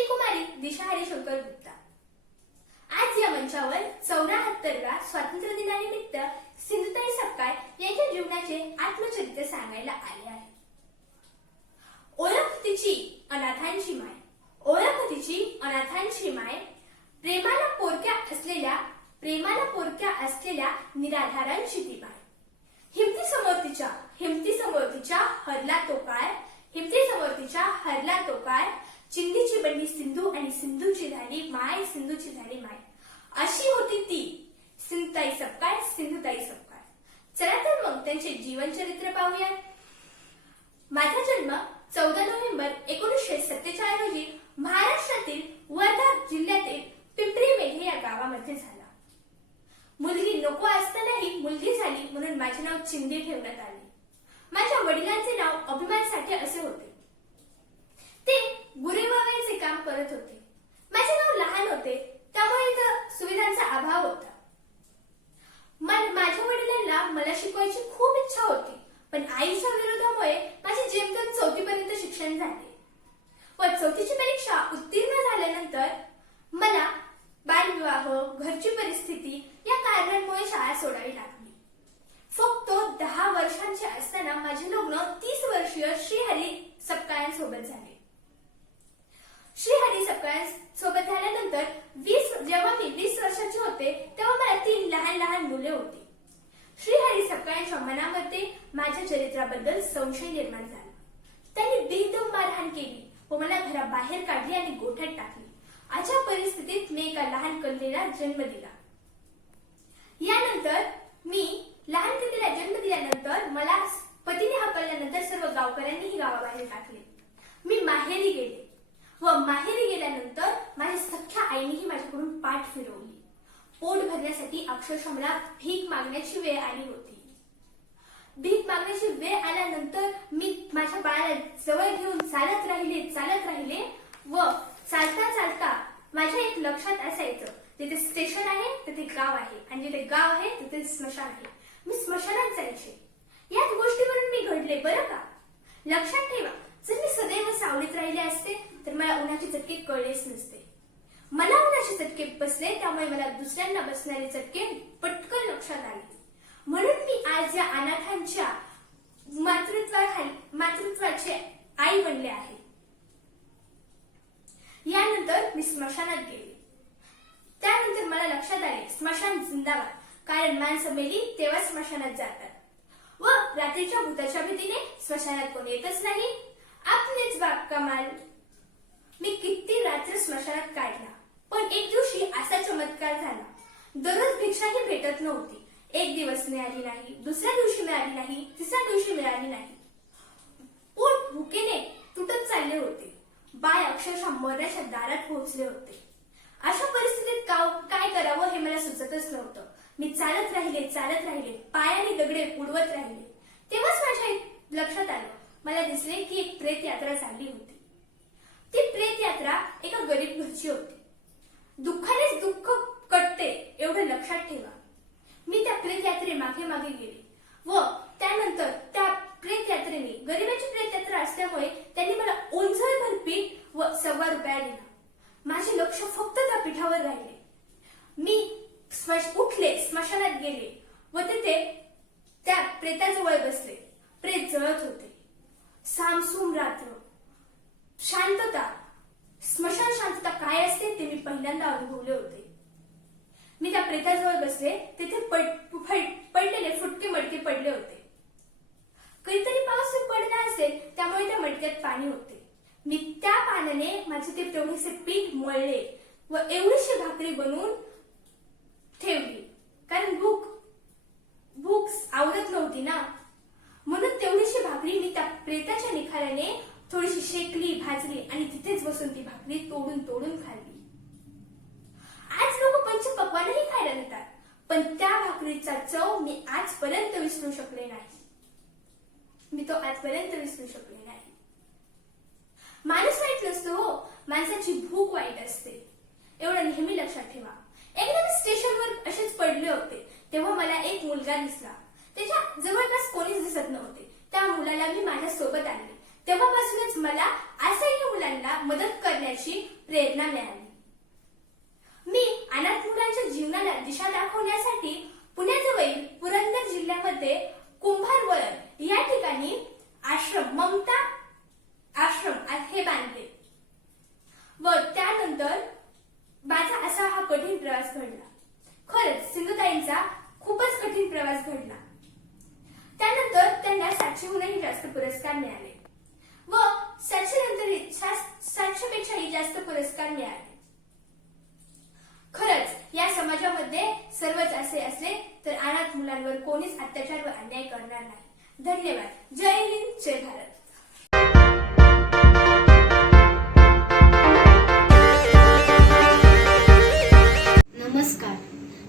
मी कुमारी दिशा हरिशंकर गुप्ता। आज या मंचावर 74व्या स्वातंत्र्य दिनानिमित्त सिंधुताई सपकाळ यांच्या जीवनाचे आत्मचरित्र सांगायला आले आहे। ओळख तिची अनाथांची माय, ओळख तिची अनाथांची माय, प्रेमाला पोरक्या असलेल्या निराधारांची ती माय। हिमती समोर तिच्या हरला तो काळ, चिंधीची बनली सिंधू आणि सिंधूची झाली माय। अशी होती ती सिंधुताई सपकाळ। चला तर मग त्यांचे जीवनचरित्र पाहूया। माझा जन्म 14 नोव्हेंबर 1947 रोजी महाराष्ट्रातील वर्धा जिल्ह्यातील पिंपरी मेढे या गावामध्ये झाला। मुलगी नको असतानाही मुलगी झाली म्हणून माझे नाव चिंदी ठेवण्यात आले। माझ्या वडिलांचे नाव अभिमान साठे असे होते। ते गुरेबागांचे काम करत होते। माझे नाव लहान होते त्यामुळे इथं सुविधांचा अभाव होता। माझ्या वडिलांना मला शिकवायची खूप इच्छा होती, पण आईच्या विरोधामुळे माझे जेमतेम 4थी पर्यंत शिक्षण झाले व 4थीची परीक्षा उत्तीर्ण झाल्यानंतर मला बालविवाह, घरची परिस्थिती या कारणांमुळे शाळा सोडावी लागली। फक्त 10 वर्षांचे असताना माझे लग्न 30 वर्षीय श्रीहरी सपकाळांसोबत झाले। श्रीहरी सपकाळांसोबत झाल्यानंतर जेव्हा मी 20 वर्षाची होते तेव्हा मला 3 लहान मुले होती। श्रीहरी सपकाळांच्या मनामध्ये माझ्या चरित्राबद्दल संशय निर्माण झाला। त्यांनी बेदम मारहाण केली व मला घराबाहेर काढली आणि गोठ्यात टाकली। अशा परिस्थितीत मी एका लहान कन्येला जन्म दिला। यानंतर मी लहान कन्येला जन्म दिल्यानंतर मला पतीने हाकलल्यानंतर सर्व गावकऱ्यांनीही गावाबाहेर टाकले। मी माहेरी गेले व माहेरी गेल्यानंतर माझ्या सख्ख्या आईनेही माझ्याकडून पाठ फिरवली। पोट भरण्यासाठी अक्षरशः मला भीक मागण्याची वेळ आली होती। भीक मागण्याची वेळ आल्यानंतर मी माझ्या बाळाला जवळ घेऊन चालत राहिले व चालता माझ्या एक लक्षात असायचं, तिथे स्टेशन आहे तिथे गाव आहे आणि जिथे गाव आहे तिथे स्मशान आहे। मी स्मशानात जायचे। याच गोष्टीवरून मी घडले बरं का। लक्षात ठेवा, जर मी सदैव सावलीत राहिले असते तर मला उन्हाचे चटके कळलेच नसते। मला उन्हाचे चटके बसले त्यामुळे मला दुसऱ्यांना बसणारे चटके पटकन लक्षात आले। म्हणून मी आज या अनाथांच्या मातृत्वाचे आई बनले आहे। यानंतर मी स्मशानात गेले। त्यानंतर मला लक्षात आले स्मशान जिंदाबाद, कारण माणसं मेली तेव्हा स्मशानात जातात व रात्रीच्या भूताच्या भीतीने स्मशानात कोण येतच नाही। आपलेच बाप कमाल। मी किती रात्र स्मशानात काढला, पण एक दिवशी असा चमत्कार झाला। दररोज भिक्षाही भेटत नव्हती। एक दिवस मिळाली नाही, दुसऱ्या दिवशी मिळाली नाही, तिसऱ्या दिवशी मिळाली नाही। पोट भुकेने तुटत चालले होते। बाळ अक्षरशः मरणाच्या दारात पोहोचले होते। अशा परिस्थितीत काय करावं हे मला सुचतच नव्हतं। मी चालत राहिले, पायाने दगडे उडवत राहिले। तेव्हाच माझ्या लक्षात आलं, मला दिसले की एक प्रेत यात्रा चालली होती। ती प्रेत यात्रा एका गरीब घरची होती। दुःखानेच दुःख कटते एवढं लक्षात ठेवा। मी त्या प्रेत यात्रे मागे गेले व त्यानंतर त्या प्रेत यात्रेने, गरिबाची प्रेत यात्रा असल्यामुळे त्यांनी मला ओंजळभर पीठ व ₹1.25 दिला। माझे लक्ष फक्त त्या पीठावर राहिले। मी उठले, स्मशानात गेले व तिथे त्या प्रेताजवळ बसले। प्रेत जळत होते। सामसूम रात्र, शांतता, स्मशान शांतता काय असते ते मी पहिल्यांदा अनुभवले होते। मी त्या प्रेताजवळ बसले, तिथे पडलेले फुटके मडके पडले होते। कधीतरी पाऊस पडला असेल त्यामुळे त्या मडक्यात पाणी होते। मी त्या पाण्याने माझे ते तेवढेसे पीठ मळले व एवढीशी भाकरी बनवून ठेवली, कारण भूक आवरत नव्हती ना, म्हणून तेवढीशी भाकरी मी त्या प्रेताच्या निखाऱ्याने थोडीशी शेकली, भाजली आणि तिथेच बसून ती भाकरी तोडून खाल्ली। आज लोक पंचपक्वान्नही खायला देतात, पण त्या भाकरीचा चव मी आजपर्यंत विसरू शकले नाही। माणूस वाईट नसतो हो, माणसाची भूक वाईट असते, एवढं नेहमी लक्षात ठेवा। एकदा मी स्टेशनवर असेच पडले होते तेव्हा मला एक मुलगा दिसला। त्याच्या जवळपास कोणीच दिसत नव्हते। त्या मुलाला मी माझ्या सोबत आणले। तेव्हापासूनच मला असह्य मुलांना मदत करण्याची प्रेरणा मिळाली. मी अनाथ मुलांच्या जीवनाला दिशा दाखवण्यासाठी पुण्याजवळील पुरंदर जिल्ह्यामध्ये कुंभारवळण या ठिकाणी ममता आश्रम हे बांधले व त्यानंतर माझा असा हा कठीण प्रवास घडला. खरंच सिंधुताईंचा खूपच कठीण प्रवास घडला. त्यानंतर त्यांना 700हूनही जास्त पुरस्कार मिळाले व 700 नंतर 700 पेक्षाही जास्त पुरस्कार मिळाले. खरंच या समाजामध्ये सर्वच असे असले तर अनाथ मुलांवर कोणीच अत्याचार व अन्याय करणार नाही. धन्यवाद. जय हिंद, जय भारत. नमस्कार,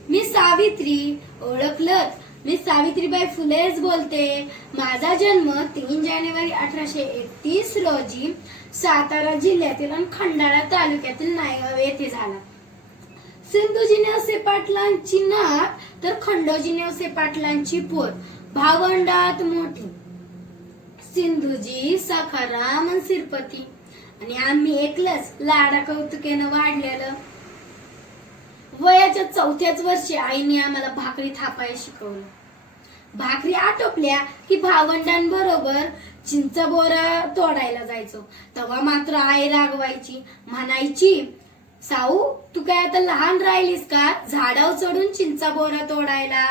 मी सावित्री. ओळखलत, मी सावित्रीबाई फुलेच बोलते. माझा जन्म 3 जानेवारी 1831 रोजी सातारा जिल्ह्यातील आणि खंडाळा तालुक्यातील नायगाव येथे झाला. सिंधुजी नेवसे पाटलांची नात तर खंडोजी नेवसे पाटलांची पोर, भावंडात मोठी. सिंधुजी, सखाराम आणि सिरपती आणि आम्ही एकलंच लाडा कौतुकेनं वाढलेलं. वयाच्या 4थ्याच वर्षी आईने आम्हाला भाकरी थापायला शिकवलं. भाकरी आटोपल्या की भावंडांबरोबर चिंच बोरा तोडायला जायचो. तेव्हा मात्र आई रागवायची, म्हणायची, साऊ तू काय आता लहान राहिलीस का झाडावर चढून चिंचा बोरा तोडायला.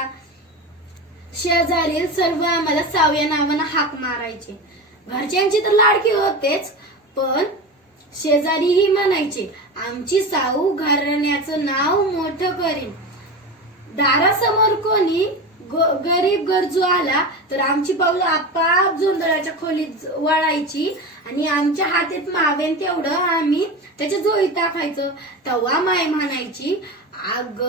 शेजारील सर्व आम्हाला साऊ या नावानं हाक मारायचे. घरच्यांची तर लाडकी होतेच, पण शेजारीही म्हणायचे, आमची साऊ घराण्याचं नाव मोठं करीन. दारासमोर कोणी गरीब गरजू आला तर आमची पाऊल आपाप जोंधळाच्या खोलीत वळायची आणि आमच्या हातात मावेन तेवढं आम्ही त्याच्या जोळीत टाकायचो. तेव्हा माय म्हणायची, अग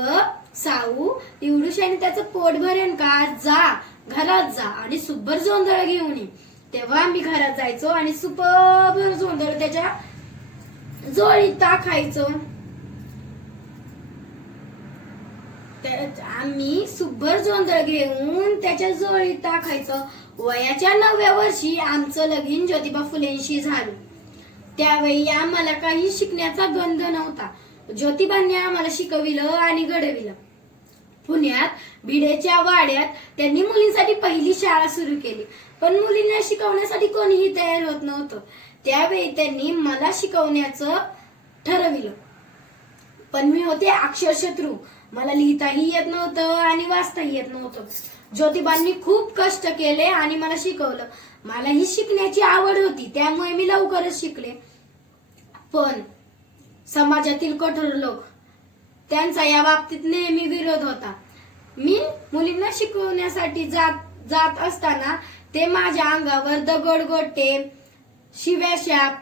साऊ एवढूशाने त्याचं पोट भरेन का, जा घरात जा आणि सुपर जोंधळ घेऊन ये. तेव्हा आम्ही घरात जायचो आणि सुपर जोंधळ त्याच्या जोळीत टाकायचो. आम्ही सुभर जोंधळ घेऊन त्याच्या जोळीत टाकायचो. वयाच्या 9व्या वर्षी आमचं लगीन ज्योतिबा फुलेंशी झालं. त्यावेळी आम्हाला काही शिकण्याचा गंध नव्हता. ज्योतिबांनी आम्हाला शिकविलं आणि घडविलं. पुण्यात भिडेच्या वाड्यात त्यांनी मुलींसाठी पहिली शाळा सुरू केली, पण मुलींना शिकवण्यासाठी कोणीही तयार होत नव्हतं. त्यावेळी त्यांनी मला शिकवण्याचं ठरविलं, पण मी होते अक्षरशत्रू. मला लिहिताही येत नव्हतं आणि वाचताही येत नव्हतं. ज्योतिबांनी खूप कष्ट केले आणि मला शिकवलं. मला ही शिकण्याची आवड होती, त्यामुळे मी लवकरच शिकले. पण समाजातील कठोर लोक, त्यांचा या बाबतीत नेहमी विरोध होता. मी मुलींना शिकवण्यासाठी जात असताना ते माझ्या अंगावर दगडगोटे, शिव्याशाप,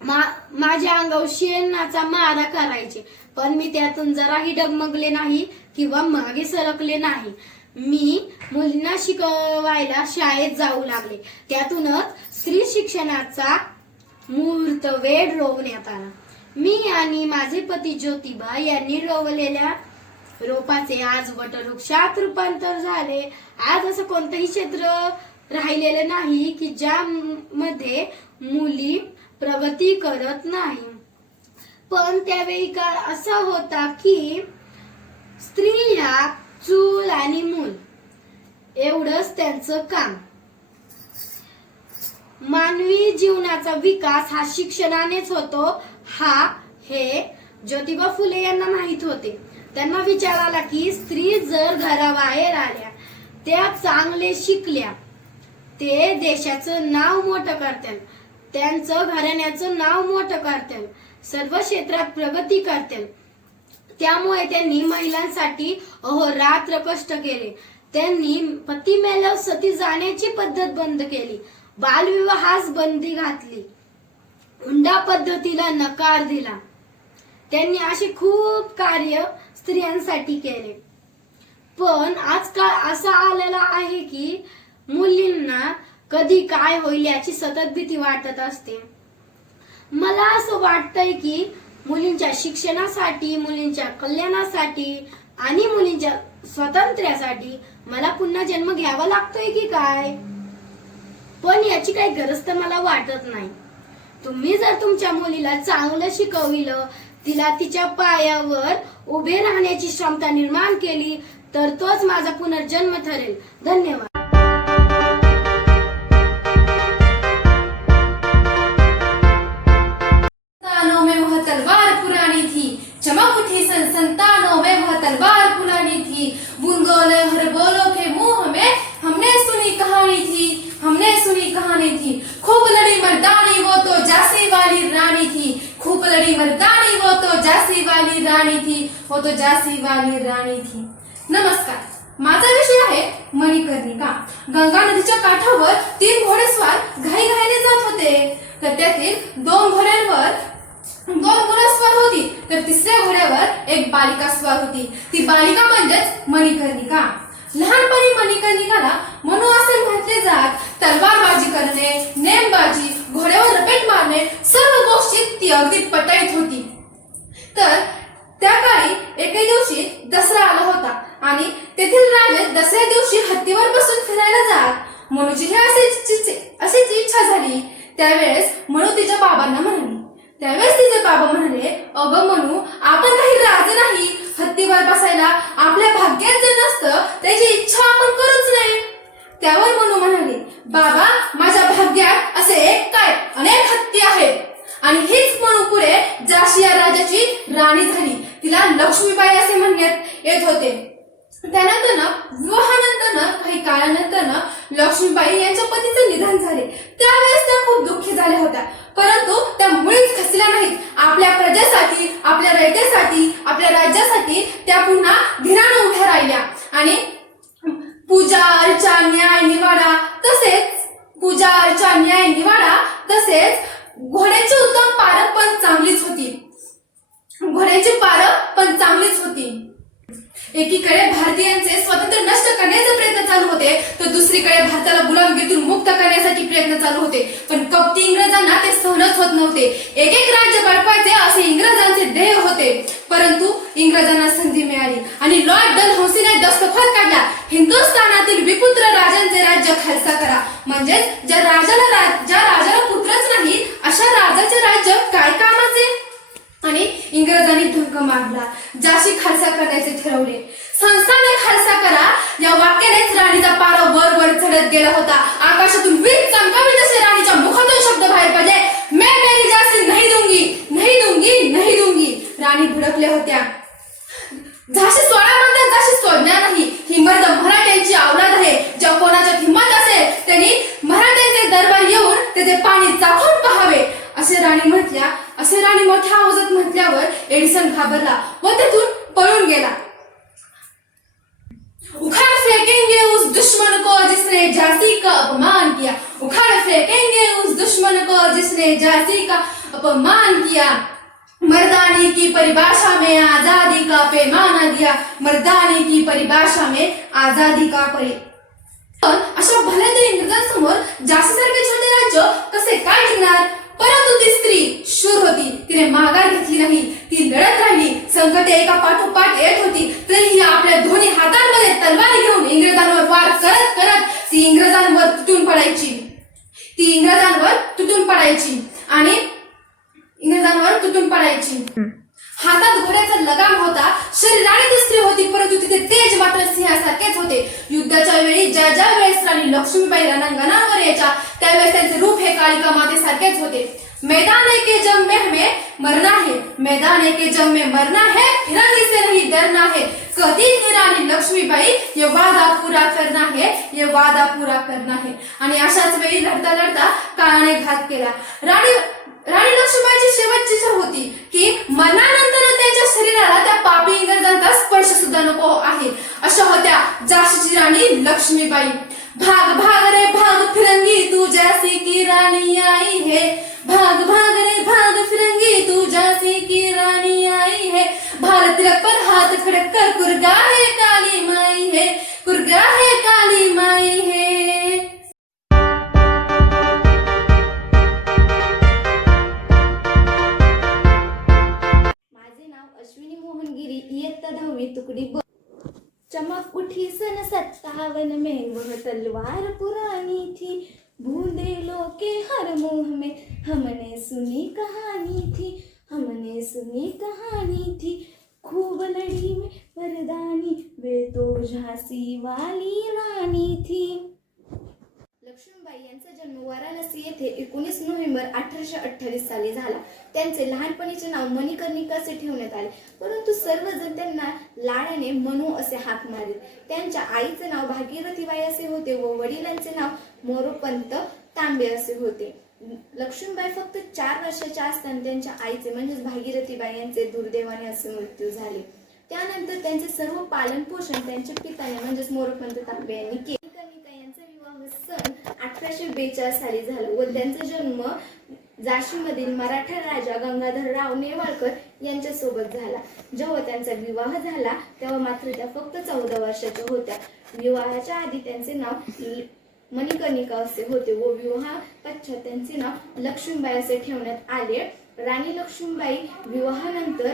माझ्या अंगावर शेणाचा मारा करायचे, पण मी त्यातून जराही डगमगले नाही किंवा मागे सरकले नाही. मी मुलींना शिकवायला शाळेत जाऊ लागले. त्यातूनच स्त्री शिक्षणाचा मुहूर्तमेढ रोवण्यात आला. मी आणि माझे पती ज्योतिबा यांनी रोवलेल्या रोपाचे आज वटवृक्षात रूपांतर झाले. आज असं कोणतंही क्षेत्र राहिलेले नाही की ज्यामध्ये मुली प्रगती करत नाही. पण त्यावेळी काळ असा होता की स्त्रिया चूल आणि मूल एवढंच त्यांचं काम. मानवी जीवनाचा विकास हा शिक्षणानेच होतो हे ज्योतिबा फुले यांना माहित होते. त्यांना विचार आला की स्त्री जर घराबाहेर आल्या, त्या चांगले शिकल्या, ते देशाचं नाव मोठं करतील, त्यांचं घराण्याचं नाव मोठं करतील, सर्व क्षेत्रात प्रगती करतील. त्यामुळे त्यांनी महिलांसाठी अहोरात्र कष्ट केले. त्यांनी पती मेल्यावर सती जाण्याची पद्धत बंद केली, बालविवाहास बंदी घातली, हुंडा पद्धतीला नकार दिला. त्यांनी असे खूप कार्य स्त्रियांसाठी केले. पण आजकाल असा आलेला आहे की मुलींना कधी काय होईल याची सतत भीती वाटत असते. मला असं वाटतंय की मुलींच्या शिक्षणासाठी, मुलींच्या कल्याणासाठी आणि मुलींच्या स्वातंत्र्यासाठी मला पुन्हा जन्म घ्यावा लागतोय की काय. पण याची काही गरज तर मला वाटत नाही. तुम्ही जर तुमच्या मुलीला चांगलं शिकविलं, तिला तिच्या पायावर उभे राहण्याची क्षमता निर्माण केली तर तोच माझा पुनर्जन्म ठरेल. धन्यवाद. संतानों में वह तलवार पुरानी थी, चमक उठी संतानों में वह तलवार पुरानी थी. बूंदों ने हर बोलों के मुंह में हमने सुनी कहानी थी, हमने सुनी कहानी थी. खूब लड़ी मर्दानी वो तो झांसी वाली रानी थी, खूब लड़ी मर्दानी वो तो झांसी वाली रानी थी, वो तो झांसी वाली रानी थी. नमस्कार, माझा विषय आहे मणिकर्णिका. गंगा नदीच्या काठावर 3 घोडेस्वार घाईघाईने जात होते. तर त्यातील 2 घोड्यांवर 2 मुलं स्वार होती, तर तिसऱ्या घोड्यावर एक बालिका स्वार होती. ती बालिका म्हणजेच मणिकर्णिका. लहानपणी मणिकर्णिकाला मनू असे म्हटले जात. तलवारबाजी करणे, नेमबाजी, घोड्यावर रपेट मारणे, सर्व गोष्टीत ती अगदी पटाईत होती. तर त्या काळी एके दिवशी दसरा आला होता आणि तेथील राजे दसऱ्या दिवशी हत्तीवर बसून फिरायला जात. मनूची अशीच इच्छा झाली. त्यावेळेस मनू तिच्या बाबांना म्हणाली. त्यावेळेस तिचे बाबा म्हणाले, अगं मनू, आपण काही राजे नाही हत्तीवर बसायला. आपल्या भाग्यात जर नसतं त्याची इच्छा आपण करूच नाही. त्यावर मनू म्हणाले, बाबा, माझ्या भाग्यात असे एक काय अनेक हत्ती आहेत. आणि हीच मनू पुढे झाशी या राजाची राणी झाली. तिला लक्ष्मीबाई असे म्हणण्यात येत होते. त्यानंतर विवाहानंतर काही काळानंतर लक्ष्मीबाई यांच्या पतीचे निधन झाले. त्यावेळेस त्या खूप दुःखी झाल्या होत्या, परंतु त्या मुळीच खचल्या नाहीत. आपल्या प्रजेसाठी, आपल्या रयतेसाठी, आपल्या राज्यासाठी त्या पुन्हा धीराने उभ्या राहिल्या. आणि पूजा अर्चा न्याय निवाडा तसेच घोड्याची उत्तम पारख पण चांगलीच होती. एकीकडे भारतीयांचे स्वातंत्र्य नष्ट करण्याचे प्रयत्न चालू होते, तर दुसरीकडे भारताला गुलामगिरीतून मुक्त करण्यासाठी प्रयत्न चालू होते. पण कपटी इंग्रजांना ते सहनच होत नव्हते. एक राज्य बळकावायचे असे इंग्रजांचे ध्येय होते. परंतु इंग्रजांना संधी मिळाली आणि लॉर्ड डलहौसीने दस्तखत काढला. हिंदुस्थानातील विपुत्र राजांचे राज्य खालसा करा. म्हणजे ज्या राजाला पुत्रच नाही अशा राजाचे राज्य काय कामाचे. आणि इंग्रजांनी धुंक मारला. झाशी खालसा करण्याचे ठरवले. संस्थाने खालसा करा या वाक्यानेच राणीचा पारा वर चढत गेला होता. आकाशातून वीज चमकावी तसे राणीच्या मुखातून शब्द बाहेर पडले, मैं मेरी झाशी नहीं दूंगी, नहीं दूंगी, नहीं दूंगी. राणी भडकल्या होत्या. झाशी सोडा म्हणतात, झाशी सोडणार नाही. ही मर्द मराठ्यांची औलाद आहे. ज्या कोणाच्यात हिंमत असेल त्यांनी मराठ्यांचे दरबार येऊन त्याचे पाणी चाखून पहावे असे राणी मोठ्या आवाजात म्हटल्यावर एडिसन घाबरला व तेथून पळून गेला. उखाड़ फेंकेंगे उस दुश्मन को जिसने झांसी का अपमान किया, उखाड़ फेंकेंगे उस दुश्मन को जिसने झांसी का अपमान किया. मर्दानी की परिभाषा में आजादी का पैमाना दिया, मर्दानी की परिभाषा में आजादी का पण अशा भल्या तरी इंग्रजांसमोर झाशीसारखे छोटे राज्य कसे काय टिकणार. परंतु ती स्त्री शूर होती. तिने माघार घेतली नाही. ती लढत राहिली. संकटे एका पाठोपाठ येत होती, तरीही आपल्या दोन्ही हातांमध्ये तलवार घेऊन इंग्रजांवर वार करत करत ती इंग्रजांवर तुटून पडायची. हातात घोड्याचा लगाम होता. शरीराने ती स्त्री होती, परंतु तिथे तेज मात्र सिंहासारखेच होते. युद्धाच्या वेळी ज्या वेळेस राणी लक्ष्मीबाई रणांगणावर यायच्या त्यावेळेस त्यांचे रूप हे कालिका मातेसारखेच होते. मैदान के जंग में हमें मरना है, मैदान के जंग में मरना है, फिरंगी से नहीं डरना है. कहती थी राणी लक्ष्मीबाई, ये वादा पूरा करना है, ये वादा पूरा करना है. आणि अशाच वेळी लढता लढता काळाने घात केला. राणी लक्ष्मीबाईची शेवटची इच्छा होती की मरणानंतर त्यांच्या शरीराला त्या पापी इंग्रजांचा स्पर्श सुद्धा नको आहे. अशा होत्या झाशीची राणी लक्ष्मीबाई. भाग भाग रे भाग फिरंगी तू झांसी की रानी आई है, भाग भाग रे भाग फिरंगी तू झांसी की रानी आई है. भारत तिलक पर हाथ खड़क कर कुर्गा है काली माई है, कुर्गा है काली माई है. माझे नाव अश्विनी मोहनगिरी, इयत्ता 10वी, तुकडी ब. चमक उठी सन 57 में वह तलवार पुरानी थी, बूंदेलों के हर मुंह में हमने सुनी कहानी थी, हमने सुनी कहानी थी। खूब लड़ी में मर्दानी, वे तो झांसी वाली राणी थी। लक्ष्मीबाई यांचा जन्म वाराणसी येथे 19 नोव्हेंबर 1828 साली झाला. त्यांचे लहानपणीचे नाव मणिकर्णिका असे ठेवण्यात आले, परंतु सर्वजण त्यांना लाडाने मनू असे हाक मारित. त्यांच्या आईचे नाव भागीरथीबाई असे होते व वडिलांचे नाव मोरोपंत तांबे असे होते. लक्ष्मीबाई फक्त 4 वर्षाच्या असताना त्यांच्या आईचे म्हणजेच भागीरथीबाई यांचे दुर्दैवाने असे मृत्यू झाले. त्यानंतर त्यांचे सर्व पालन पोषण त्यांच्या पिताने म्हणजेच मोरोपंत तांबे यांनी केले. यांचा विवाह सन 1842 साली झाला व त्यांचा जन्म झाशीमधील मराठा राजा गंगाधरराव नेवाळकर यांच्या सोबत झाला. जेव्हा त्यांचा विवाह झाला तेव्हा मात्र त्या फक्त 14 वर्षाच्या होत्या. विवाहाच्या आधी त्यांचे नाव मणिकर्णिका असे होते व विवाह पश्चात त्यांचे नाव लक्ष्मीबाई असे ठेवण्यात आले. राणी लक्ष्मीबाई विवाहानंतर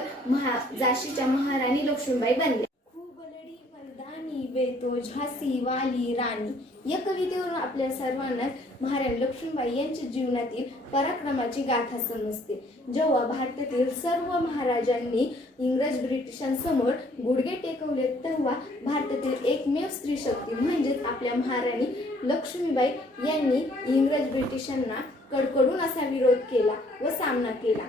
झाशीच्या महाराणी लक्ष्मीबाई बनल्या. खूप लढी मर्दानी, वे तो झांसी वाली राणी या कवितेवरून आपल्या सर्वांना महाराणी लक्ष्मीबाई यांच्या जीवनातील पराक्रमाची गाथा समजते. जेव्हा भारतातील सर्व महाराजांनी इंग्रज ब्रिटिशांसमोर गुडघे टेकवले तेव्हा भारतातील एकमेव स्त्री शक्ती म्हणजेच आपल्या महाराणी लक्ष्मीबाई यांनी इंग्रज ब्रिटिशांना कडकडून असा विरोध केला व सामना केला.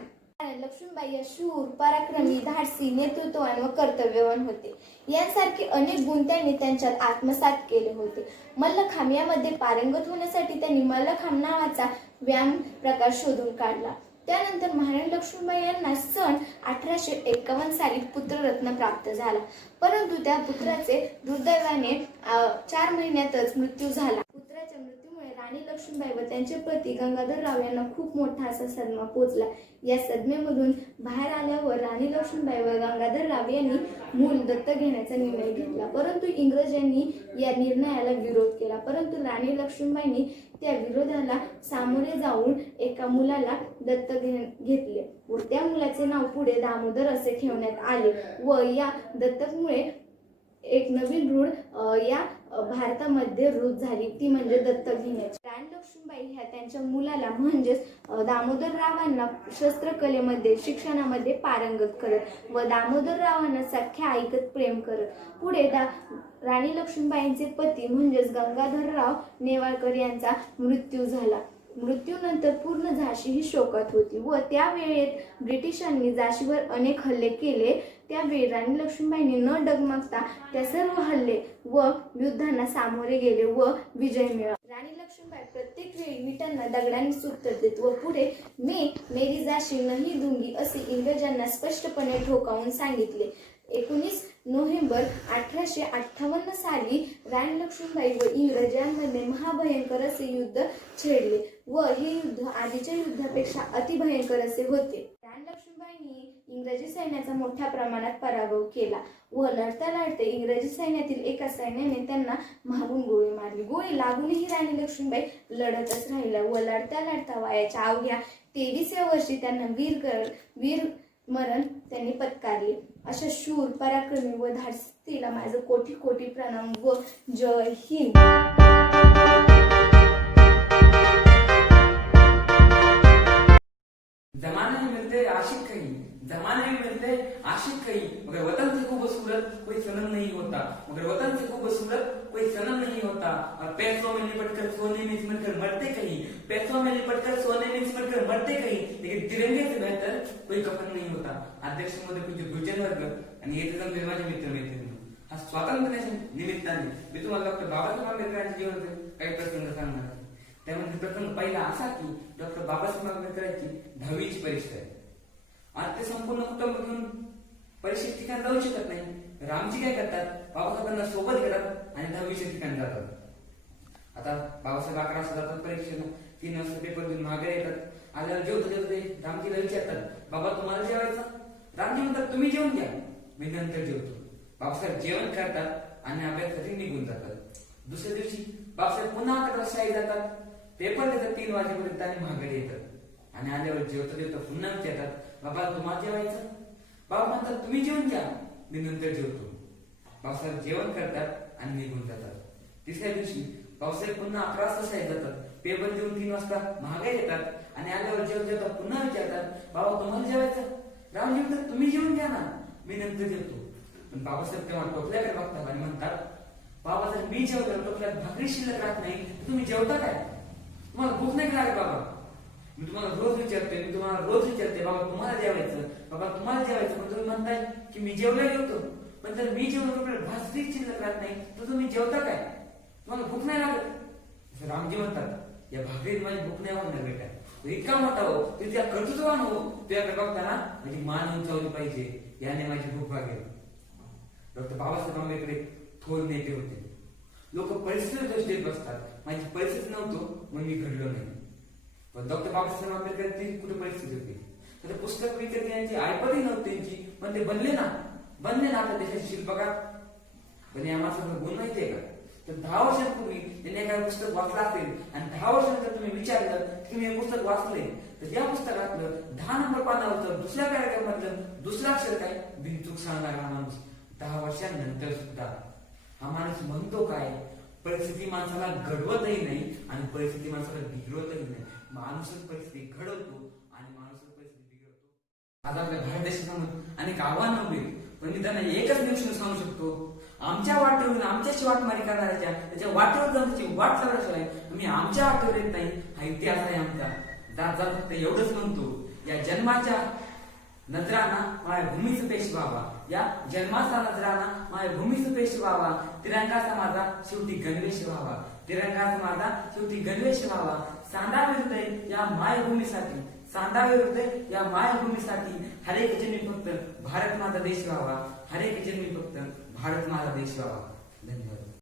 लक्ष्मीबाई या शूर, पराक्रमी, धाडसी, नेतृत्ववान व कर्तव्यवान होते. यांसारखे अनेक गुण त्यांनी त्यांच्यात आत्मसात केले होते. मल्लखांब यामध्ये पारंगत होण्यासाठी त्यांनी मल्लखांब नावाचा व्यायाम प्रकार शोधून काढला. त्यानंतर महाराणी लक्ष्मीबाई यांना सन 1851 साली पुत्ररत्न प्राप्त झाला, परंतु त्या पुत्राचे दुर्दैवाने 4 महिन्यातच मृत्यू झाला. पुत्राच्या मृत्यूमुळे राणी लक्ष्मीबाई व त्यांचे पती गंगाधरराव यांना खूप मोठा असा सदमा पोचला. या सदमेमधून बाहेर आल्यावर राणी लक्ष्मीबाई व गंगाधरराव यांनी मूल दत्तक घेण्याचा निर्णय घेतला, परंतु इंग्रजांनी या निर्णयाला विरोध केला. परंतु राणी लक्ष्मीबाईंनी त्या विरोधाला सामोरे जाऊन एका मुलाला दत्तक घेतले व त्या मुलाचे नाव पुढे दामोदर असे ठेवण्यात आले व या दत्तकमुळे एक नवीन रूढ या भारतामध्ये रूढ झाली, ती म्हणजे दत्तक घेण्याची. राणी लक्ष्मीबाई ह्या त्यांच्या मुलाला म्हणजेच दामोदररावांना शस्त्रकलेमध्ये शिक्षणामध्ये पारंगत करत व दामोदररावांना सख्या ऐकत प्रेम करत. पुढे राणी लक्ष्मीबाईंचे पती म्हणजेच गंगाधरराव नेवाळकर यांचा मृत्यू झाला. मृत्यूनंतर पूर्ण झाशी ही शोकात होती व त्या वेळेत ब्रिटिशांनी झाशीवर अनेक हल्ले केले. त्यावेळी राणी लक्ष्मीबाईंनी न डगमगता त्या सर्व हल्ले व युद्धांना सामोरे गेले व विजय मिळवला. राणी लक्ष्मीबाई प्रत्येक वेळी विटांना दगडांनी उत्तर देत व पुढे मेरी झाशी नहीं दूंगी असे इंग्रजांना स्पष्टपणे ठोकावून सांगितले. 19 नोव्हेंबर 1858 साली राणी लक्ष्मीबाई व इंग्रजांमध्ये महाभयंकर असे युद्ध छेडले व हे युद्ध आधीच्या युद्धापेक्षा अतिभयंकर असे होते. राणी लक्ष्मीबाईंनी इंग्रजी सैन्याचा मोठ्या प्रमाणात पराभव केला व लढता लढता इंग्रजी सैन्यातील एका सैन्याने त्यांना मागून गोळी मारली. गोळी लागूनही राणी लक्ष्मीबाई लढतच राहिल्या व लढता लढता वयाच्या अवघ्या 23व्या वर्षी त्यांना वीर मरण त्यांनी पत्कारले. अशा शूर, पराक्रमी व धाडसीला माझं कोटी कोटी प्रणाम व जय हिंद. जमाने में मिलते आशिक कहीं, जमाने में मिलते आशिक कहीं, मगर वतन से खूबसूरत कोई सनम नहीं होता, मगर वतन से खूबसूरत कोई सनम नहीं होता. और पैसों में लिपटकर सोने में सिमटकर मरते कहीं, पैसों में लिपटकर सोने में सिमटकर मरते कहीं, लेकिन तिरंगे से बेहतर कोई कफन नहीं होता. अध्यक्ष महोदय पूज्य गुरुजन वर्ग आणि येथे जमलेले माझे मित्र मैत्रिणी, हा स्वातंत्र्याच्या निमित्ताने मी तुम्हाला डॉक्टर बाबासाहेब आंबेडकरांच्या जीवनातील काही प्रसंग सांगणार आहे. त्यामध्ये प्रसंग पहिला असा की डॉक्टर बाबासाहेब आंबेडकरांची 10वीची परीक्षा आहे. आज ते संपूर्ण कुटुंब घेऊन परीक्षेच्या ठिकाणी जाऊ शकत नाही. रामजी काय करतात, बाबासाहेबांना सोबत घेतात आणि 10वीच्या ठिकाणी जातात. आता बाबासाहेब 11 वाजता जातात परीक्षेला, 3 वाजता पेपर देऊन मागे येतात. आल्यावर जेवते रामजीला विचारतात, बाबा तुम्हाला जेवायचं? रामजी म्हणतात तुम्ही जेवण घ्या, मी नंतर जेवतो. बाबासाहेब जेवण करतात आणि अभ्यासासाठी निघून जातात. दुसऱ्या दिवशी बाबासाहेब पुन्हा 11 वाजता शाळेत जातात, पेपर देतात 3 वाजेपर्यंत आणि माघारी येतात आणि आल्यावर जेवता पुन्हा विचारतात, बाबा तुम्हाला जेवायचं? बाबा म्हणतात तुम्ही जेवण घ्या, मी नंतर जेवतो. बाबासाहेब जेवण करतात आणि निघून जातात. तिसऱ्या दिवशी पावसाळ्यात पुन्हा 11 वाजता शाळेत जातात, पेपर देऊन 3 वाजता महागाई येतात आणि आल्यावर जेवतात पुन्हा विचारतात, बाबा तुम्हाला जेवायचं? रामजी म्हणतात, तुम्ही जेवून घ्या ना, मी नंतर जेवतो. पण बाबासाहेब तेव्हा टोपल्याकडे बघतात आणि म्हणतात, बाबा जर मी जेवतो टोपल्यात भाकरी शिल्लक राहत नाही तर तुम्ही जेवता काय? तुम्हाला भूक नाही लागत बाबा? मी तुम्हाला रोज विचारते, बाबा तुम्हाला जेवायचं? बाबा तुम्हाला जेवायचं, पण तुम्ही म्हणताय की मी जेवल्या जेवतो. पण जर मी जेवण टोपल्यात भाकरी शिल्लक राहत नाही तर तुम्ही जेवता काय? तुम्हाला भूक नाही लागत? असं रामजी म्हणतात, या भाकरीत माझी भूक नाही होणार बेटा, तो इतका मोठा हो, तो इतका कर्तृत्ववान हो, तुझ्याकडे बघताना माझी मान उंचावली पाहिजे, याने माझी भूक भागेल. डॉक्टर बाबासाहेब आंबेडकर थोर नेते होते. लोक परिस्थिती दोष देत बसतात, माझी परिस्थिती नव्हतो म्हणून मी घडलो नाही. पण डॉक्टर बाबासाहेब आंबेडकर ती कुठे परिस्थिती होती? तर पुस्तक विकत घेण्याची आयपतही नव्हती त्यांची, पण ते बनले ना आता देशाचे शिल्पकार. पण या माणसाचा गुण माहितीये का? तर 10 वर्षांपूर्वी त्यांनी एखादं पुस्तक वाचलं असेल आणि 10 वर्षानंतर तुम्ही विचारलं की मी हे पुस्तक वाचलंय, तर त्या पुस्तकातलं 10 नंबर पानावरचं दुसऱ्या पॅराग्राफमधलं दुसरं अक्षर काय बिनचूक सांगणारा माणूस 10 वर्षांनंतर सुद्धा. हा माणूस म्हणतो काय? परिस्थिती माणसाला घडवतही नाही आणि परिस्थिती माणसाला बिघडवतही नाही. माणूसच परिस्थिती घडवतो आणि माणूसच परिस्थिती बिघडवतो. आज आपल्या भारत देशासमोर अनेक आव्हानं उभी आहेत, पण मी त्यांना एकच निरीक्षण सांगू शकतो, आमच्या वाटेवरून आमच्याशी वाटमारी करणाऱ्याच्या त्याच्या वाटेवर जाण्याची वाट चालल्याशिवाय आम्ही आमच्या वाटेवर येत नाही. हा इतिहास आहे आमचा. जात जात फक्त एवढंच म्हणतो, या जन्माच्या नजराना माझ्या भूमीचं पेश व्हावा, या जन्माचा नजराना माझ्या भूमीचं पेश व्हावा, तिरंगाचा माझा शेवटी गणवेश व्हावा, तिरंगाचा माझा शेवटी गणवेश व्हावा. सांडावे या मायभूमीसाठी, सांडावे या मायभूमीसाठी, हरेक जन्मी फक्त भारत माझा देश व्हावा, हरेक जन्मी फक्त भारत माझा देश व्हावा. धन्यवाद.